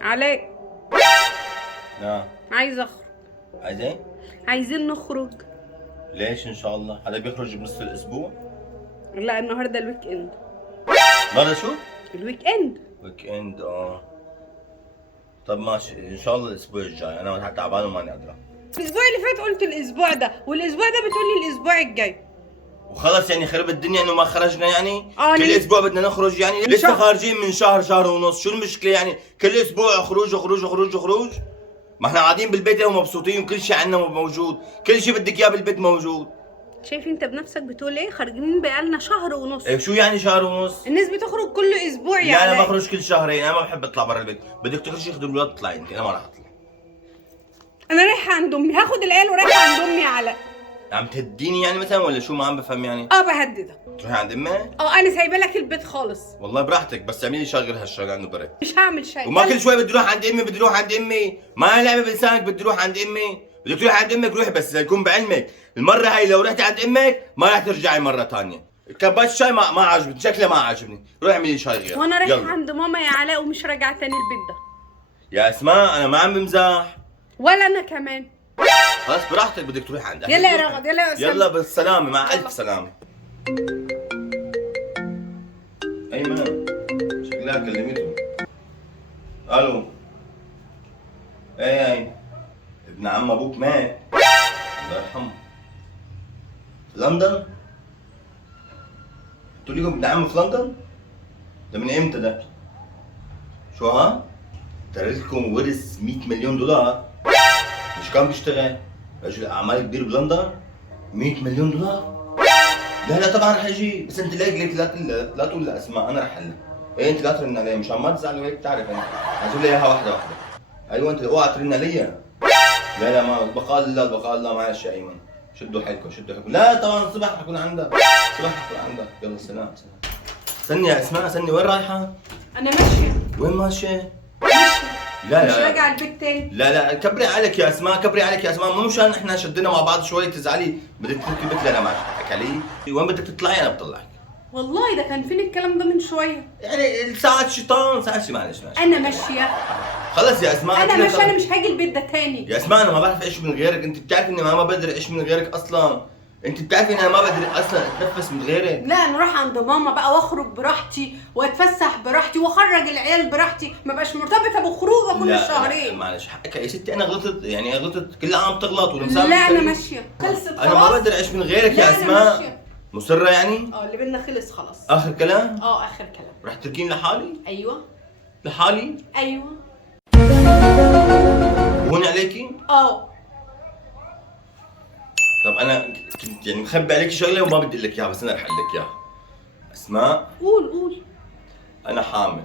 علاء، نعم. عايزه اخرج. عايز ايه؟ عايزين نخرج. ليش ان شاء الله؟ حدا بيخرج بنصف الاسبوع؟ لا، النهارده الويك اند. النهارده شو؟ الويك اند. ويك اند طب ماشي ان شاء الله الاسبوع الجاي، انا تعبان وماني قادرة. الاسبوع اللي فات قلت الاسبوع ده، والاسبوع ده بتقولي الاسبوع الجاي. وخلص يعني خرب الدنيا انه ما خرجنا يعني؟ كل كل اسبوع بدنا نخرج يعني؟ لسه شهر. خارجين من شهر ونص، شو المشكلة يعني؟ كل اسبوع خروج خروج خروج خروج؟ ما احنا قاعدين بالبيت ومبسوطين وكل شيء عندنا موجود، كل شيء بدك اياه بالبيت موجود. شايف انت بنفسك بتقول ايه؟ خارجين بقالنا شهر ونص. ايه شو يعني شهر ونص؟ الناس بتخرج كل اسبوع لا انا يعني. بخرج كل شهرين، انا ما بحب اطلع برا البيت، بدك تخرجي خذي الولاد اطلعي انت، انا ما راح اطلع. انا رايحه عند امي، هاخد العيال ورايحه عند امي علاء. عم تهديني يعني مثلا ولا شو؟ ما عم بفهم يعني. بهددك. تروحي عند امك؟ انا سايبه لك البيت خالص. والله براحتك، بس اعملي شغل غير هالشغل عنده برد. مش هعمل شيء. وما كل شوي بدي اروح عند امي بدي اروح عند امي، ما لعبه بلسانك بدي اروح عند امي، بدك تروحي عند امك روحي، بس يكون بعلمك المره هاي لو رحتي عند امك ما راح ترجعي مره ثانيه. كباش الشاي ما عجبني، شكله ما عجبني، روحي اعملي شاي غير. وانا رايحه يلا. عند ماما يا علاء ومش راجعه تاني البيت ده. يا اسماء انا ما عم بمزح. ولا انا كمان. خلاص براحتك، بدك تروحي عند أهلك. يلا يا رغد، يلا يا اسامه. يلا بالسلامة، مع يلا. ألف سلامة. أيمن شكلها كلمته. ألو. إيه ابن عم أبوك مات، الله يرحمه. في لندن؟ قلت لكم ابن عم في لندن؟ ده من إمتى ده؟ شو ها؟ ترككم ورث 100 مليون دولار. مش كان بيشتغل رجل أعمال كبير بلندن؟ 100 مليون دولار؟ لا طبعا رح اجي، بس انت ليك لا تقول لاسماء، انا رح احلها. ايه انت لا ترن علي مشان ما تزعل وهيك، بتعرف انا هتقول لي اياها واحده. ايوه انت اوعى ترن علي. لا ما بقال الله معلش يا ايمن، شدوا حيلكم. لا طبعا الصبح رح اكون عندك، يلا سلام. استني يا اسماء، استني، وين رايحه؟ انا ماشيه. وين ماشيه؟ ماشيه. لا مش راجعه البيت تاني. لا كبري عليك يا اسماء، مو مشان احنا شدينا مع بعض شوي تزعلي بدك تتركي البيت. لا ما حكي علي، وين بدك تطلعي انا بطلعك. والله ده كان فين الكلام ده من شويه. يعني ساعة شيطان ساعة شي، معلش انا ماشيه. خلص يا اسماء، انا ماشيه، انا مش هاجي البيت ده تاني. يا اسماء انا ما بعرف اعيش من غيرك، انت بتعرفي اني ما بقدر اعيش من غيرك اصلا، انت بتعرفي اني انا ما بقدر اصلا اتنفس من غيرك. لا انا اروح عند ماما بقى واخرج براحتي واتفسح براحتي واخرج العيال براحتي، ما بقاش مرتبطه بخروجه كل شهرين. معلش حقك يا ستي، انا غلطت يعني، غلطت كل عام تغلط ولا لا انا ماشيه، خلصت خلاص. انا ما بقدر اعيش من غيرك لا يا أنا اسماء. ماشية. مصرة يعني؟ اللي بينا خلص خلاص. اخر كلام؟ اخر كلام. رح تركيني لحالي؟ ايوه. لحالي؟ ايوه. هون عليكي؟ طب انا كنت يعني مخبي عليك شغله وما بدي اقول لك اياها، بس انا رح اقول لك اياها. اسماء قول. انا حامل.